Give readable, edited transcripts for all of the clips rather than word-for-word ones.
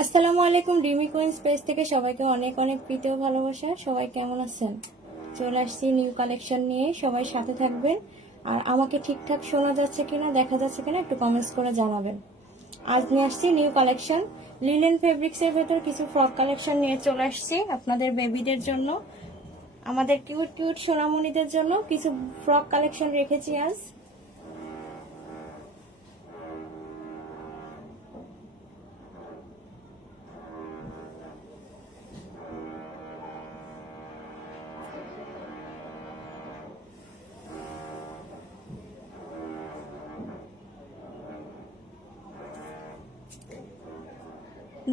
আসসালামু আলাইকুম। Dimi queen's page থেকে সবাইকে অনেক অনেক প্রীতি ও ভালোবাসা। সবাই কেমন আছেন? চলে আসছি নিউ কালেকশন নিয়ে, সবাই সাথে থাকবেন। আর আমাকে ঠিকঠাক শোনা যাচ্ছে কিনা, দেখা যাচ্ছে কিনা একটু কমেন্টস করে জানাবেন। আজ নিয়ে আসছি নিউ কালেকশন, লিনেন ফেব্রিক্স এর ভেতর কিছু ফ্রক কালেকশন নিয়ে চলে আসছি আপনাদের বেবিদের জন্য, আমাদের কিউট কিউট সোনামণিদের জন্য কিছু ফ্রক কালেকশন রেখেছি আজ।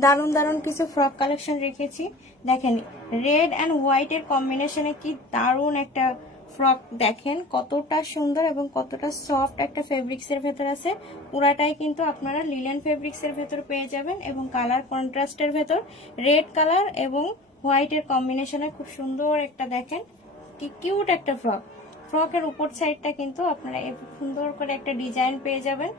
দারুন দারুন কিছু ফ্রক কালেকশন রেখেছি। দেখেন, রেড অ্যান্ড হোয়াইট এর কম্বিনেশনে কি দারুন একটা ফ্রক, দেখেন কতটা সুন্দর এবং কতটা সফট একটা ফেব্রিক্স এর ভেতর আছে। পুরাটাই কিন্তু আপনারা লিনেন ফেব্রিক্স এর ভেতর পেয়ে যাবেন এবং কালার কন্ট্রাস্টের ভেতর রেড কালার এবং হোয়াইট এর কম্বিনেশনে খুব সুন্দর একটা, দেখেন কি কিউট একটা ফ্রক। ফ্রকের উপর সাইডটা কিন্তু আপনারা সুন্দর করে একটা ডিজাইন পেয়ে যাবেন।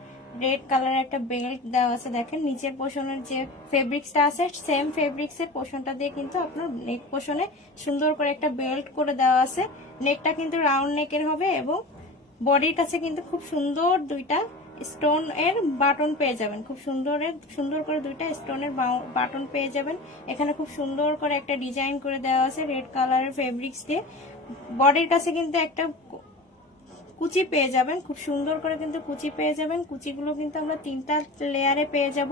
রেড কালারের একটা বেল্ট দেওয়া আছে, দেখেন নিচের পোর্শনের যে ফেব্রিক্সটা আছে সেম ফেব্রিক্সের পোর্শনটা দিয়ে কিন্তু আপনার নেক পোর্শনে সুন্দর করে একটা বেল্ট করে দেওয়া আছে। নেকটা কিন্তু রাউন্ড নেকের হবে এবং বডির কাছে কিন্তু খুব সুন্দর দুইটা স্টোন এর বাটন পেয়ে যাবেন। খুব সুন্দর করে দুইটা স্টোনের বাটন পেয়ে যাবেন। এখানে খুব সুন্দর করে একটা ডিজাইন করে দেওয়া আছে রেড কালারের ফেব্রিক্স দিয়ে। বডির কাছে কিন্তু একটা কুচি পেয়ে যাবেন, খুব সুন্দর করে কিন্তু কুচি পেয়ে যাবেন। কুচিগুলো কিন্তু আমরা 3টা লেয়ারে পেয়ে যাব।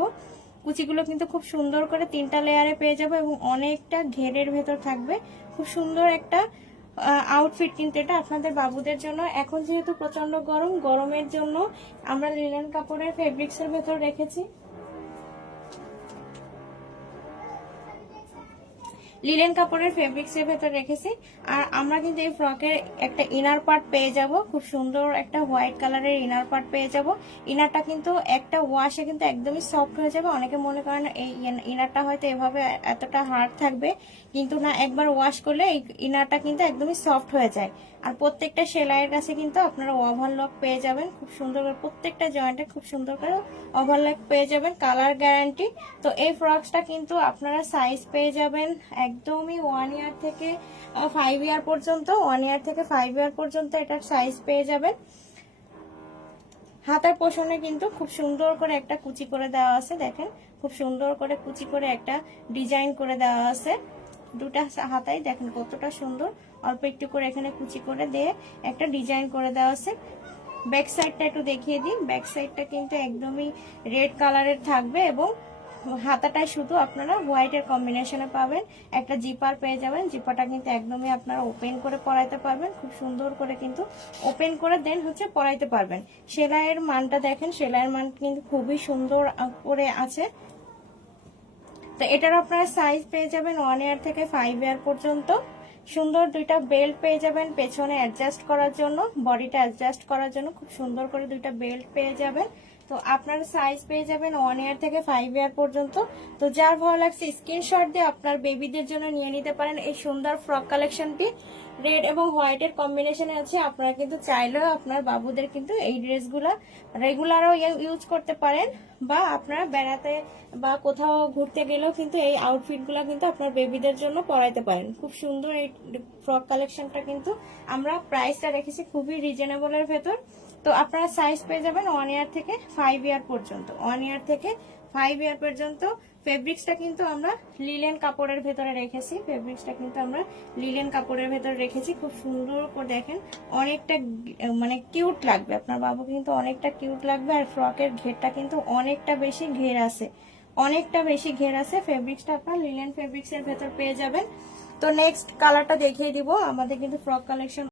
কুচিগুলো কিন্তু খুব সুন্দর করে 3টা লেয়ারে পেয়ে যাব এবং অনেকটা ঘেরের ভেতর থাকবে। খুব সুন্দর একটা আউটফিট কিন্তু এটা আপনাদের বাবুদের জন্য। এখন যেহেতু প্রচন্ড গরম, গরমের জন্য আমরা লিনেন কাপড়ের ফেব্রিক্সের ভেতর রেখেছি, লিনেন কাপড়ের ফেব্রিক্স এর ভেতর রেখেছি। আর আমরা কিন্তু এই ফ্রকের একটা ইনার পার্ট পেয়ে যাব, খুব সুন্দর একটা হোয়াইট কালারের ইনার পার্ট পেয়ে যাব। ইনারটা কিন্তু একটা ওয়াশে কিন্তু একদমই সফট হয়ে যাবে। অনেকে মনে করেন এই ইনারটা হয়তো এভাবে এতটা হার্ড থাকবে, কিন্তু না, একবার ওয়াশ করলে এই ইনারটা কিন্তু একদমই সফট হয়ে যায়। আর প্রত্যেকটা সেলাইয়ের কাছে কিন্তু আপনারা ওভারলক পেয়ে যাবেন, খুব সুন্দর করে প্রত্যেকটা জয়েন্টে খুব সুন্দর করে ওভারলক পেয়ে যাবেন, কালার গ্যারান্টি। তো এই ফ্রকসটা কিন্তু আপনারা সাইজ পেয়ে যাবেন একদমই 1 ইয়ার থেকে 5 ইয়ার পর্যন্ত, 1 ইয়ার থেকে 5 ইয়ার পর্যন্ত এটার সাইজ পেয়ে যাবেন। হাতার পোষণে কিন্তু খুব সুন্দর করে একটা কুচি করে দেওয়া আছে, দেখেন খুব সুন্দর করে কুচি করে একটা ডিজাইন করে দেওয়া আছে দুটা হাতায়। দেখেন কতটা সুন্দর, অল্প একটু করে এখানে কুচি করে দিয়ে একটা ডিজাইন করে দেওয়া আছে। ব্যাক সাইডটা একটু দেখিয়ে দিই। ব্যাক সাইডটা কিন্তু একদমই রেড কালারের থাকবে এবং হাতাটায় শুধু আপনারা হোয়াইটের কম্বিনেশনে পাবেন। একটা জিপার পেয়ে যাবেন, জিপারটা কিন্তু একদমই আপনারা ওপেন করে পরাইতে পারবেন, খুব সুন্দর করে কিন্তু ওপেন করে দেন হচ্ছে পরাইতে পারবেন। সেলাইয়ের মানটা দেখেন, সেলাইয়ের মান কিন্তু খুবই সুন্দর করে আছে। তো এটার আপনারা সাইজ পেয়ে যাবেন 1 ইয়ার থেকে 5 ইয়ার পর্যন্ত। সুন্দর দুইটা বেল্ট পেয়ে যাবেন পেছনে অ্যাডজাস্ট করার জন্য, বডিটা অ্যাডজাস্ট করার জন্য খুব সুন্দর করে দুইটা বেল্ট পেয়ে যাবেন। তো আপনার সাইজ পেয়ে যাবেন 1 ইয়ার থেকে 5 ইয়ার পর্যন্ত। তো যার ভালো লাগছে স্ক্রিনশট দিয়ে আপনার বেবিদের জন্য নিয়ে নিতে পারেন এই সুন্দর ফ্রক কালেকশনটি। রেড এবং হোয়াইটের কম্বিনেশনে আছে। আপনারা কিন্তু চাইলেও আপনার বাবুদের কিন্তু এই ড্রেসগুলো রেগুলারও ইউজ করতে পারেন, বা আপনারা বেড়াতে বা কোথাও ঘুরতে গেলেও কিন্তু এই আউটফিটগুলো কিন্তু আপনার বেবিদের জন্য পরাইতে পারেন। খুব সুন্দর এই ফ্রক কালেকশনটা কিন্তু আমরা প্রাইসটা রেখেছি খুবই রিজনেবলের ভেতর। তো আপনারা সাইজ পেয়ে যাবেন 1 ইয়ার থেকে 5 ইয়ার পর্যন্ত। 1 ইয়ার থেকে 5 ইয়ার পর্যন্ত। ফেব্রিক্সটা কিন্তু আমরা লিনেন কাপড়ের ভেতরে রেখেছি, ফেব্রিক্সটা কিন্তু আমরা লিনেন কাপড়ের ভেতরে রেখেছি। খুব সুন্দর করে দেখেন, অনেকটা মানে কিউট লাগবে, আপনার বাবু কিন্তু অনেকটা কিউট লাগবে। আর ফ্রকের ঘেরটা কিন্তু অনেকটা বেশি ঘের আছে, অনেকটা বেশি ঘের আছে। ফেব্রিক্সটা আপনার লিনেন ফেব্রিক্সের ভেতর পেয়ে যাবেন। তো নেক্সট কালারটা দেখিয়ে দিব। আমাদের কিন্তু ফ্রক কালেকশন